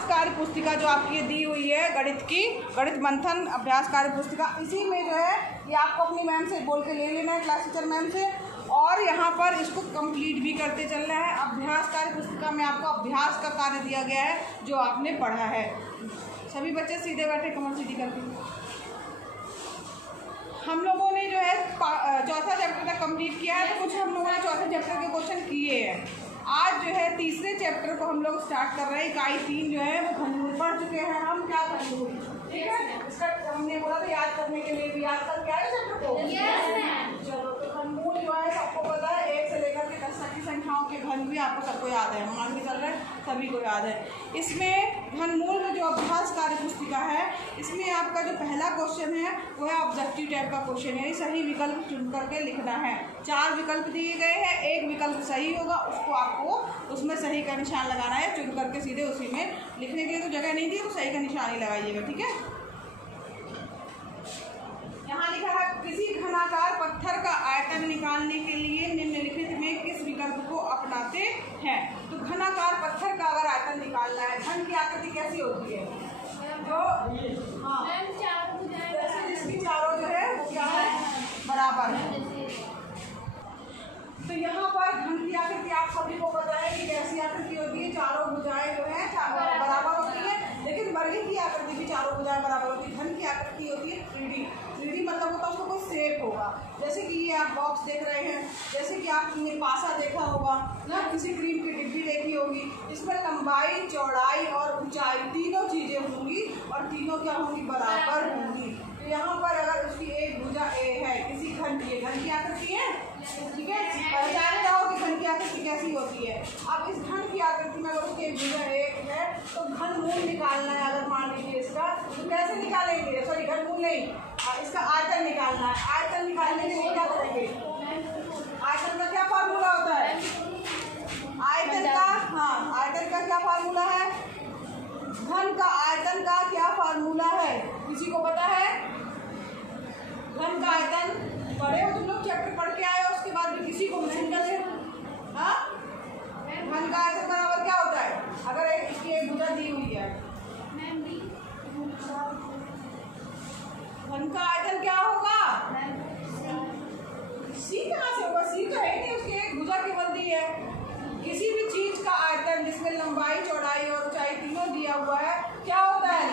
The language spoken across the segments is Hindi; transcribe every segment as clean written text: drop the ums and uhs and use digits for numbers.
अभ्यास कार्य पुस्तिका जो आपकी ये दी हुई है गणित की, गणित मंथन अभ्यास कार्य पुस्तिका, इसी में जो है ये आपको अपनी मैम से बोल के ले लेना है, क्लास टीचर मैम से, और यहाँ पर इसको कंप्लीट भी करते चलना है। अभ्यास कार्य पुस्तिका में आपको अभ्यास का कार्य दिया गया है जो आपने पढ़ा है। सभी बच्चे सीधे बैठे, कमर सीधी करके। हम लोगों ने जो है चौथा चैप्टर तक कंप्लीट किया है, तो कुछ हम लोगों ने चौथे चैप्टर के क्वेश्चन किए हैं। आज जो है तीसरे चैप्टर को हम लोग स्टार्ट कर रहे हैं। इकाई 3 जो है वो घनमूल पढ़ चुके हैं हम। क्या घनमूल, ठीक है, इसका हमने बोला था याद करने के लिए भी, याद करके आए चैप्टर को। चलो, तो घनमूल जो है सबको पता है, 1 से लेकर के 10 तक की संख्याओं के घन भी आपको सबको याद है, मान के चल रहे हैं सभी को याद है। इसमें घनमूल में जो अभ्यास कार्य पुस्तिका है, इसमें आपका जो पहला क्वेश्चन है वो है ऑब्जेक्टिव टाइप का क्वेश्चन है। सही विकल्प चुन करके लिखना है। 4 विकल्प दिए गए हैं, एक विकल्प सही होगा, उसको आपको उसमें सही का निशान लगाना है, चुन करके सीधे उसी में लिखने के लिए तो जगह नहीं दी, तो सही का निशान ही लगाइएगा, ठीक है। यहाँ लिखा है किसी घनाकार पत्थर का आयतन निकालने के लिए निम्नलिखित में किस विकल्प को अपनाते हैं। तो घनाकार पत्थर का अगर आयतन निकालना है, घन की आकृति कैसी होती है, जो हाँ जैसे जिसकी चारों जो है वो क्या है, बराबर है। तो यहाँ पर घन की आकृति आप सभी को पता है कि कैसी आकृति होती है, चारों भुजाएं जो है बराबर होती है, लेकिन वर्ग की आकृति भी चारों भुजाएं बराबर होती है। घन की आकृति होती है 3D मतलब होता है उसको कोई शेप होगा। जैसे कि ये आप बॉक्स देख रहे हैं, जैसे कि आपने पासा देखा होगा ना, किसी क्रीम की डिब्बी देखी होगी, इसमें लंबाई, चौड़ाई और ऊंचाई तीनों चीजें होंगी और तीनों क्या होंगी, बराबर होंगी। तो यहाँ पर अगर उसकी एक भुजा ए है किसी घन की, घन की आकृति है, ठीक है, पहचाने रहो कि घन की आकृति कैसी होती है। अब इस घन की आकृति में अगर उसकी एक भुजा एक है तो घनमूल निकालना है। अगर मान लीजिए इसका, तो कैसे निकालेंगे, सॉरी घनमूल नहीं, इसका आयतन निकालना है। आयतन निकालने के लिए क्या करेंगे, आयतन का क्या फार्मूला होता है, आयतन का, हाँ आयतन का क्या फार्मूला है, घन का आयतन का क्या फार्मूला है, किसी को पता है। घन का आयतन पढ़े हो तुम लोग, चैप्टर पढ़ के आए हो, उसके बाद भी किसी को सिंगल है, हाँ, घन का आयतन बराबर क्या होता है, अगर इसकी एक भुजा दी हुई है, घन का आयतन क्या होगा, सी कहाँ से होगा, सी तो है नहीं, उसकी एक भुजा केवल दी है। किसी भी चीज का आयतन जिसमें लंबाई, चौड़ाई और ऊंचाई तीनों दिया हुआ है, क्या होता है,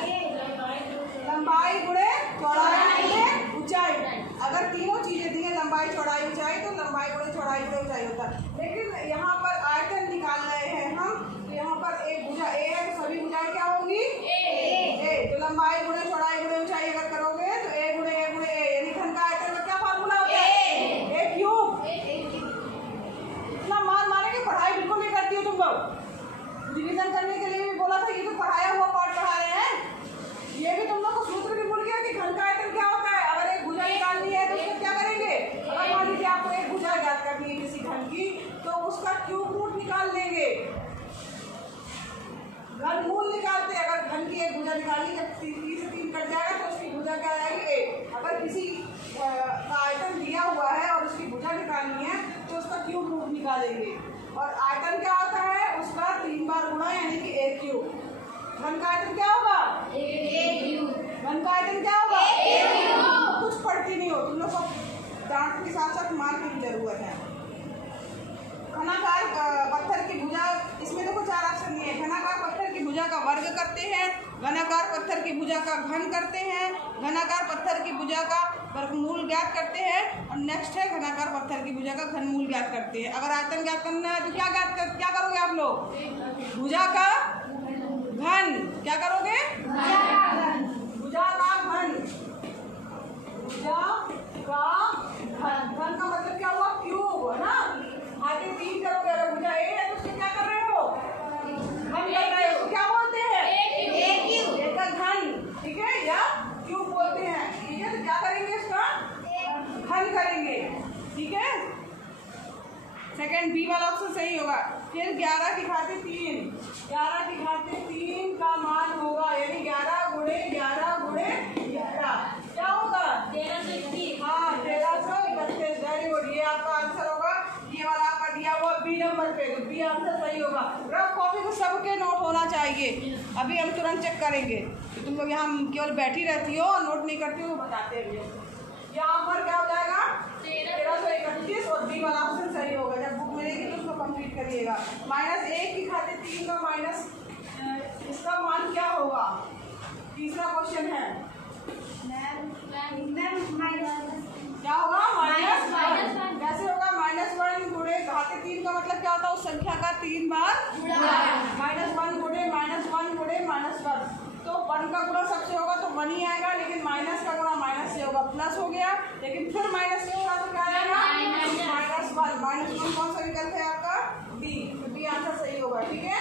लंबाई गुणे चौड़ाई गुणे ऊंचाई। अगर तीनों चीजें दी है, लंबाई, चौड़ाई, ऊंचाई, तो लंबाई गुणे चौड़ाई गुणे ऊंचाई होता है। लेकिन यहाँ पर आयतन निकाल रहे हैं हम, तो यहाँ पर एक भुजा ए है, तो सभी भुजाएं क्या होंगी, ए, तो लंबाई गुणे चौड़ाई गुणे ऊंचाई अगर करोगे तो ए गुणे ए, यानी घन का आयतन का क्या फार्मूला होता है, ए क्यूब। इतना मारे कि पढ़ाई बिल्कुल नहीं करती हो तुम लोग। रिवीजन करने के लिए भी बोला था, ये तो पढ़ाया हुआ पार्ट पढ़ा रहे हैं, ये भी तुम लोग को सूत्र भी भूल गया कि घन का आयतन क्या होता है। अगर एक भुजा निकालनी है तो उसको क्या करेंगे, अगर मान लीजिए आपको एक भुजा ज्ञात करनी है किसी घन की, तो उसका क्यूब रूट निकाल लेंगे। घनमूल निकालते, अगर घन की एक भुजा निकाली, जब 3 से 3 कट जाएगा तो उसकी भुजा क्या आएगी, ए। अगर किसी का आयतन दिया हुआ है और उसकी भुजा निकालनी है तो उसका क्यूब रूट निकालेंगे। और आयतन क्या होता है, उसका 3 बार गुणा, यानी कि ए क्यूब। घन का आयतन क्या होगा, घन का आयतन क्या होगा, कुछ पढ़ती नहीं हो तुम लोग को, डांट के साथ साथ मार की भी जरूरत है। घनाकार पत्थर की भुजा, इसमें देखो 4 ऑप्शन दिए हैं। घनाकार पत्थर की भुजा का वर्ग करते हैं, घनाकार पत्थर की भुजा का घन करते हैं, घनाकार पत्थर की भुजा का वर्गमूल ज्ञात करते हैं, और नेक्स्ट है घनाकार पत्थर की भुजा का घनमूल ज्ञात करते हैं। अगर आयतन ज्ञात करना है तो क्या करोगे आप लोग, भुजा का घन, क्या करोगे, भुजा का घन, भुजा का घन, घन का मतलब क्या हुआ, क्यूब, है ना। आगे 3 करोगे, अगर भुजा ए है तो उसको क्या कर रहे हो, घन कर रहे हो, क्या बोलते हैं, ए का घन, ठीक है, या क्यूब बोलते हैं, ठीक है। तो क्या करेंगे, इसका घन करेंगे, ठीक है। सेकंड बी वाला ऑप्शन सही होगा। फिर 11 की घाते 3, 11 की घाते 3 का मान होगा, यानी 11 गुणे 11 गुणे 11 क्या होगा, 1331, हाँ 1331, वेरी गुड, ये आपका आंसर होगा। ये वाला आपका दिया हुआ बी नंबर पे, तो बी आंसर सही होगा। रफ कॉपी में सबके नोट होना चाहिए। अभी हम तुरंत चेक करेंगे कि तुम लोग यहाँ केवल बैठी रहती हो और नोट नहीं करती हो, बताते हुए। यहाँ पर क्या हो जाएगा 1331 और बी वाला ऑप्शन सही होगा। जब बुक मिलेगी तो उसको कंप्लीट करिएगा। -1 की खाते 3 का माइनस इसका मान क्या होगा? तीसरा क्वेश्चन है क्या होगा? -1। कैसे होगा? -1 गुणे घाते 3 का मतलब क्या होता है? उस संख्या का 3 बार -1 गुणे -1 गुणे -1। तो 1 का गुणा सबसे होगा तो 1 ही आएगा, लेकिन माइनस का गुणा माइनस से होगा, प्लस हो गया। लेकिन फिर माइनस से होगा तो क्या आएगा? -1। -1 कौन सा विकल्प है आपका? बी। तो बी आंसर सही होगा। ठीक है,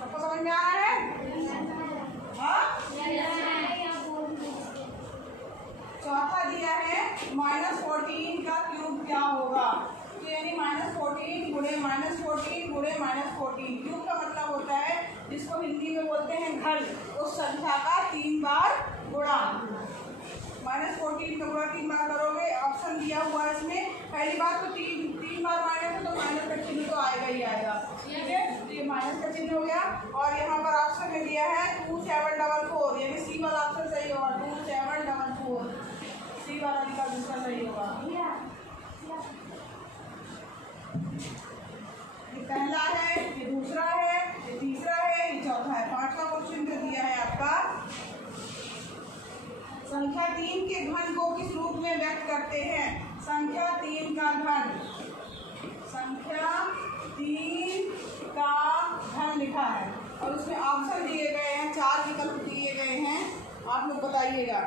सबको समझ में आ रहा है? चौथा दिया है -14 का क्यूब क्या होगा? तो यानी -14 गुणे -14 गुणे -14। क्यूब का मतलब होता है जिसको हिंदी में बोलते हैं घन, उस संख्या का 3 बार गुणा। -14 का गुणा 3 बार करोगे। ऑप्शन दिया हुआ है इसमें। पहली बात तो 3 बार माइनस है तो माइनस का चिन्ह तो आएगा ही आएगा। ठीक है, तो ये माइनस का चिन्ह हो गया। और यहाँ पर ऑप्शन में दिया है 2744, यानी सी वाला ऑप्शन सही होगा। 2744 सी वाला विकल्प इसका सही होगा। ये पहला है, ये दूसरा है, ये तीसरा है, ये चौथा है। पांचवा क्वेश्चन जो दिया है आपका, संख्या 3 के घन को किस रूप में व्यक्त करते हैं? संख्या 3 का घन, संख्या 3 का घन लिखा है और उसमें ऑप्शन दिए गए हैं, 4 विकल्प दिए गए हैं। आप लोग बताइएगा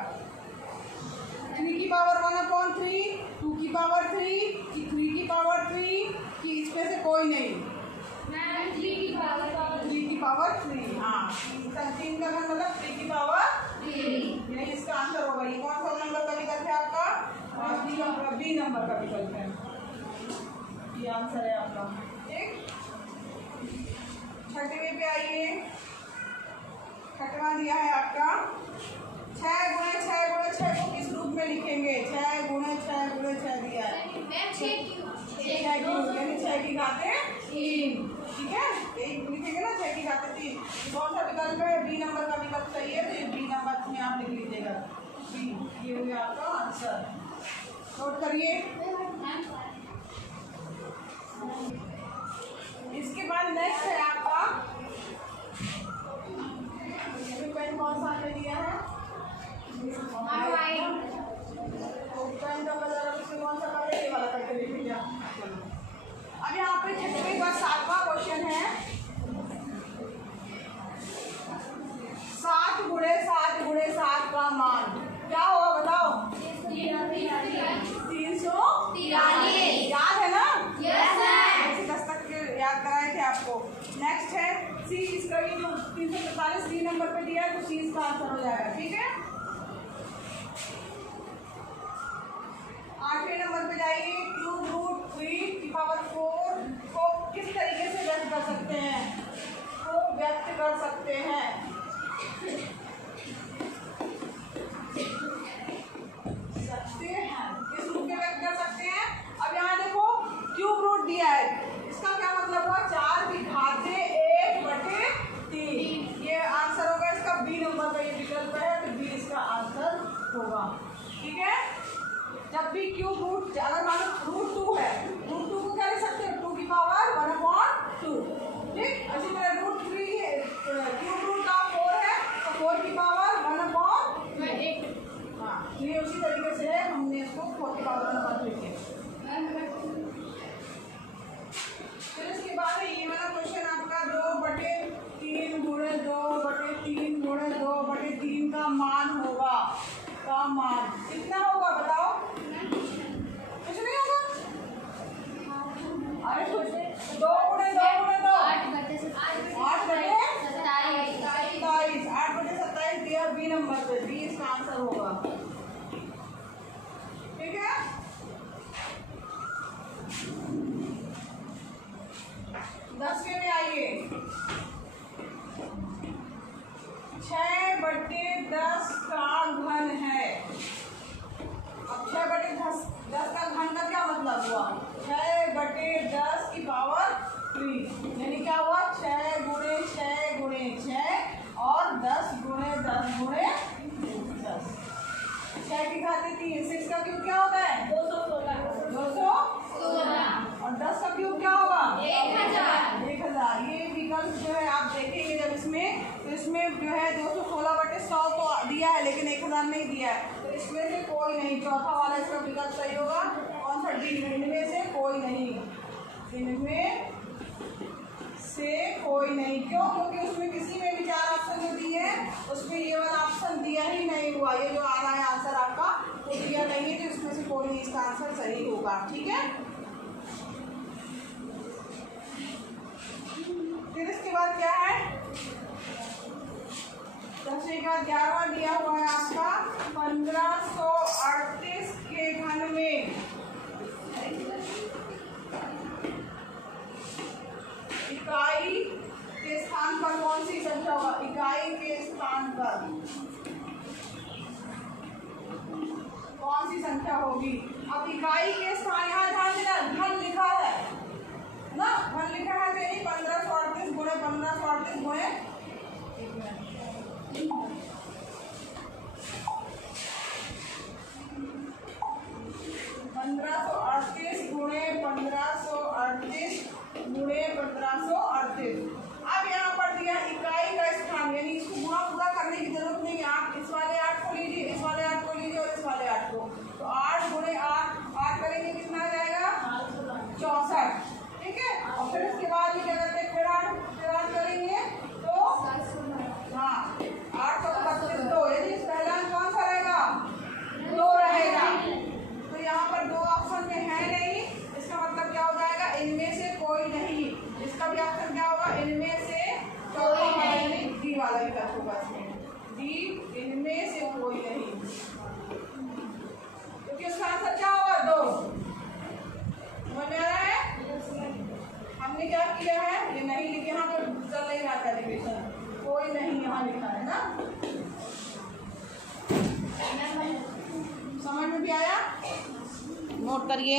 3 की पावर 1/3, 2 की पावर 3 कि 3 की पावर 3 कि इसमें से कोई नहीं? 3 की पावर 3। हाँ, 3 का घन मतलब 3 की पावर 3, यही इसका आंसर होगा। ये कौन सा नंबर का विकल्प है आपका? बी नंबर का विकल्प है। ये आंसर है आपका। ठीक, छठवें पे आइए। छठवां दिया है आपका 6 गुणे 6 गुणे 6 को किस रूप में लिखेंगे? 6 गुणे 6 गुणे 6 दिया है, 6 की घाते 3। ठीक है, एक लिखेंगे ना 6 की घाते 3। कौन सा विकल्प है? बी नंबर का विकल्प सही है, तो ये बी नंबर में आप लिख लीजिएगा बी। ये हो गया आपका आंसर। नोट करिए। इसके बाद नेक्स्ट है आपका, पेन कौन सा आपने दिया है? तो पेन का कलर उसमें कौन सा कलर? ये वाला करके लिख लीजिए। अब यहाँ पे छठवें का 7वां क्वेश्चन है 7 गुणे 7 गुणे 7 का मान क्या होगा? बताओ। 343। याद है ना? ऐसे 10 तक याद कराए थे आपको। नेक्स्ट है सी। इसका ये जो 343 सी नंबर पे दिया है तो सी इसका आंसर हो जाएगा। ठीक है, 8वें नंबर पे जाइए। क्यूब रूट 3 की पावर 4 को किस तरीके से व्यक्त कर सकते हैं? किस रूप में व्यक्त कर सकते हैं? अब यहाँ देखो क्यूब रूट दिया है, इसका क्या मतलब हुआ? 4 की घाते 1/3। ये आंसर होगा इसका। बी नंबर का ये विकल्प है, तो बी इसका आंसर होगा। ठीक है, जब भी क्यूब रूट, अगर मान लो रूट 2 है, रूट 2 को क्या लिख सकते हैं? 2 की पावर 1/2। ठीक, इसी तरह रूट 3 है, क्यूब रूट का 4 है तो 4 की पावर 1/8। हाँ, ये उसी तरीके से है, हमने इसको 4 की पावर 1/3 किया। फिर इसके बाद ये वाला क्वेश्चन आपका 2/3 गुणे 2/3 गुणे 2/3 का मान होगा। का मान कितना होगा बताओ? कुछ नहीं होगा। अरे कुछ 2 गुणे 2 गुणे 2 8/27। 8/27 दिया बी नंबर पे, बी इसका आंसर होगा। ठीक है, दसवें में आइए। 6/10 का घन है। क्या की घात 3, 6 का क्यूब क्या होता है 216 और 10 का क्यूब क्या होगा 1000। ये विकल्प जो है आप देखेंगे जब इसमें, तो इसमें जो है 216/100 तो दिया है लेकिन 1000 नहीं दिया है, तो इसमें से कोई नहीं, चौथा वाला इसका विकल्प सही होगा। कौन सा डी, इनमें से कोई नहीं, इनमें से कोई नहीं। क्यों? क्योंकि उसमें किसी में भी 4 ऑप्शन जो दिए हैं उसमें ये वाला ऑप्शन दिया ही नहीं हुआ, ये जो आ रहा है आंसर आपका वो दिया नहीं है, तो इसमें से कोई नहीं, इसका आंसर सही होगा। ठीक है, फिर इसके बाद क्या है 10 के बाद 11वां दिया हुआ है आपका 1538 के घन में इकाई के स्थान पर कौन सी संख्या होगा, इकाई के स्थान पर कौन सी संख्या होगी। अब इकाई के स्थान, यहाँ ध्यान देना घन लिखा है ना, घन लिखा है तो यही 1538 गुणे 1538 गुणे 1538 गुणे 1538 गुणे 1538। अब यहाँ पर दिया इकाई का स्थान, यानी इसको गुणा पूरा करने की जरूरत नहीं है, आप इस वाले 8 को लीजिए, इस वाले 8 को लीजिए और इस वाले 8 को, तो 8 गुणे 8 करेंगे कितना आ जाएगा 64। ठीक है, और फिर इसके बाद क्या करते हैं फिर 8 करेंगे तो हाँ 8 और 32 2, यदि पहला कौन सा रहेगा 2 रहेगा, तो यहाँ पर 2 ऑप्शन में है नहीं, इसका मतलब क्या हो जाएगा इनमें से कोई नहीं। इसका भी ऑप्शन क्या होगा इनमें से चौथा वाला यानी डी वाला विकल्प होगा, इसमें डी इनमें से कोई नहीं, क्योंकि उसका आंसर क्या होगा 2। समझ में आ रहा है, हमने क्या किया है ये नहीं लिखे, यहाँ पर चल नहीं रहा कैलकुलेशन, कोई नहीं यहाँ लिखा है ना। समझ में भी आया, नोट करिए।